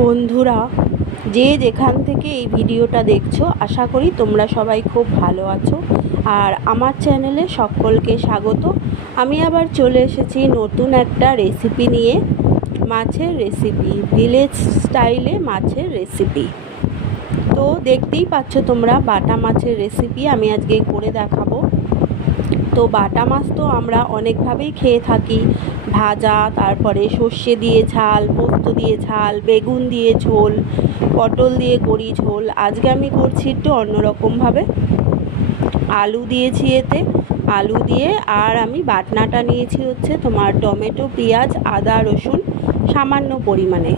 বন্ধুরা, যে যেখান থেকে এই ভিডিওটা দেখছো, আশা করি তোমরা সবাই খুব ভালো আছো। আর আমার চ্যানেলে সকলকে স্বাগত। আমি আবার চলে এসেছি নতুন একটা রেসিপি নিয়ে, মাছের রেসিপি, ভিলেজ স্টাইলে মাছের রেসিপি। তো দেখতেই পাচ্ছ তোমরা, বাটা মাছের রেসিপি আমি আজকে করে দেখাবো। তো বাটা মাছ তো আমরা অনেকভাবেই খেয়ে থাকি, ভাজা, তারপরে সর্ষে দিয়ে ঝাল, পোস্ত দিয়ে ঝাল, বেগুন দিয়ে ঝোল, পটল দিয়ে করি ঝোল। আজকে আমি করছি একটু অন্যরকমভাবে। আলু দিয়েছি এতে, আলু দিয়ে আর আমি বাটনাটা নিয়েছি হচ্ছে তোমার টমেটো, পেঁয়াজ, আদা, রসুন সামান্য পরিমাণে।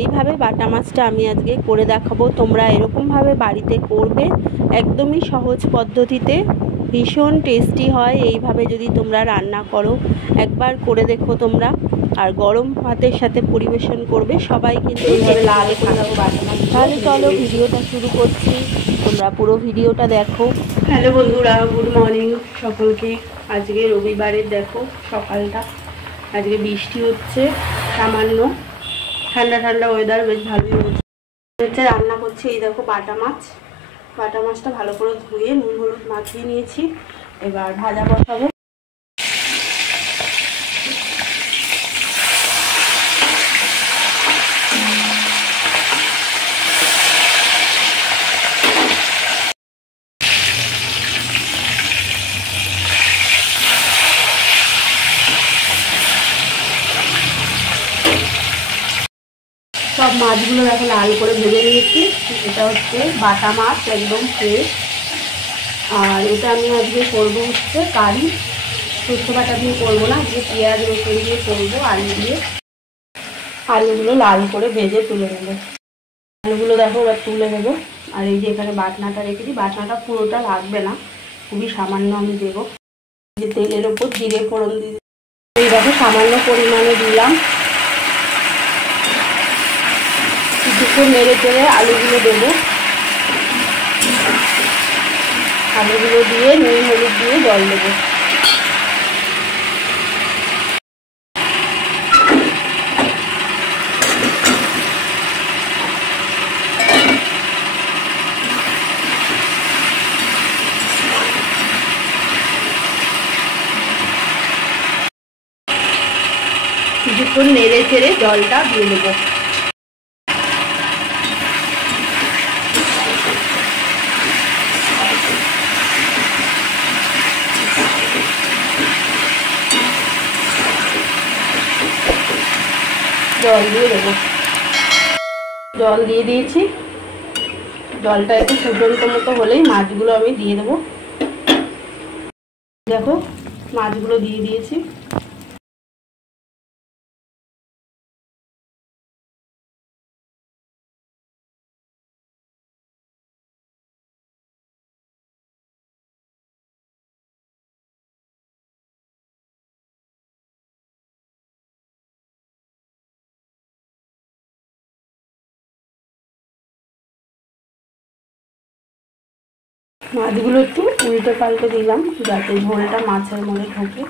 এইভাবে বাটা মাছটা আমি আজকে করে দেখাবো। তোমরা এরকমভাবে বাড়িতে করবে, একদমই সহজ পদ্ধতিতে, ভীষণ টেস্টি হয়। এইভাবে যদি তোমরা রান্না করো, একবার করে দেখো তোমরা। আর গরম ভাতের সাথে পরিবেশন করবে, সবাই কিন্তু এইভাবে লাল করে দেবো বাটা মাছ। তাহলে চলো ভিডিওটা শুরু করছি, তোমরা পুরো ভিডিওটা দেখো। হ্যালো বন্ধুরা, গুড মর্নিং সকলকে। আজকে রবিবারের দেখো সকালটা, আজকে বৃষ্টি হচ্ছে সামান্য, ঠান্ডা ঠান্ডা ওয়েদার, বেশ ভালোই হচ্ছে। রান্না করছি এই দেখো বাটা মাছ। বাটা মাছটা ভালো করে ধুয়ে নুন হলুদ মাখিয়ে নিয়েছি, এবার ভাজা বসাবো। সব মাছগুলো দেখো লাল করে ভেজে নিয়েছি। এটা হচ্ছে বাটা মাছ, একদম ফ্রেশ। আর এটা আমি আজকে করবো হচ্ছে কারি, সর্ষে বাটা দিয়ে করবো না, আজকে পেঁয়াজ রসুন দিয়ে করবো, আলু দিয়ে। আলুগুলো লাল করে ভেজে তুলে নেবো। আলুগুলো দেখো এবার তুলে নেবো। আর এই যে এখানে বাটনাটা রেখেছি, বাটনাটা পুরোটা লাগবে না, খুবই সামান্য আমি দেবো। যে তেলের ওপর জিরে ফোড়ন দিয়ে এই দেখো সামান্য পরিমাণে দিলাম। কিছুক্ষণ নেড়ে চেড়ে আলুগুলো দেবো। আলুগুলো দিয়ে নুন হলুদ দিয়ে জল দেবো। কিছুক্ষণ নেড়ে চেড়ে জলটা দিয়ে দেবো। জল দিয়ে দেবো। জল দিয়ে দিয়েছি। জলটা একটু ফুটন্ত মতো হলেই মাছগুলো আমি দিয়ে দেবো। দেখো মাছগুলো দিয়ে দিয়েছি। মাছগুলো একটু উল্টে পাল্টে দিলাম যাতে ঝোলটা মাছের মধ্যে ঢোকে।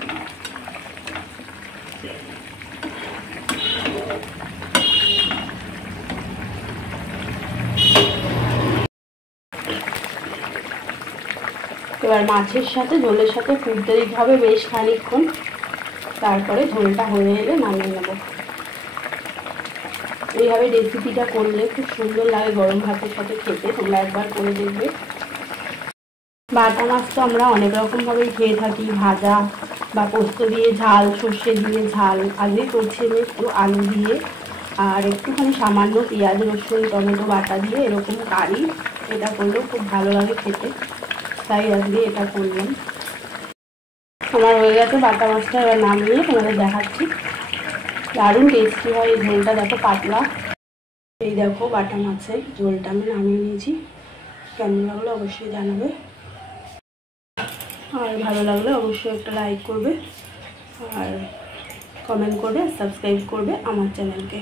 এবার মাছের সাথে ঝোলের সাথে ফুটতে দিতে হবে বেশ খানিকক্ষণ, তারপরে ঝোলটা হয়ে এলে নামিয়ে নেব। এইভাবে রেসিপিটা করলে খুব সুন্দর লাগে গরম ভাতের সাথে খেতে, তোমরা একবার করে দেখবে। বাটা মাছ তো আমরা অনেক রকমভাবেই খেয়ে থাকি, ভাজা বা পোস্ত দিয়ে ঝাল, সর্ষে দিয়ে ঝাল। আজকে করছি আমি একটু আলু দিয়ে আর একটুখানি সামান্য পেঁয়াজ রসুন টমেটো বাটা দিয়ে এরকম কারি। এটা করলেও খুব ভালো লাগে খেতে, তাই আজকে এটা করলাম। আমার হয়ে গেছে বাটা মাছটা, এবার নামিয়ে তোমাদের দেখাচ্ছি। দারুণ টেস্টি হয় এই ঝোলটা, দেখো পাতলা। এই দেখো বাটা মাছের ঝোলটা আমি নামিয়ে নিয়েছি। কেমন লাগলো অবশ্যই জানাবে, আর ভালো লাগলে অবশ্যই একটা লাইক করবে আর কমেন্ট করবে, সাবস্ক্রাইব করবে আমার চ্যানেলকে।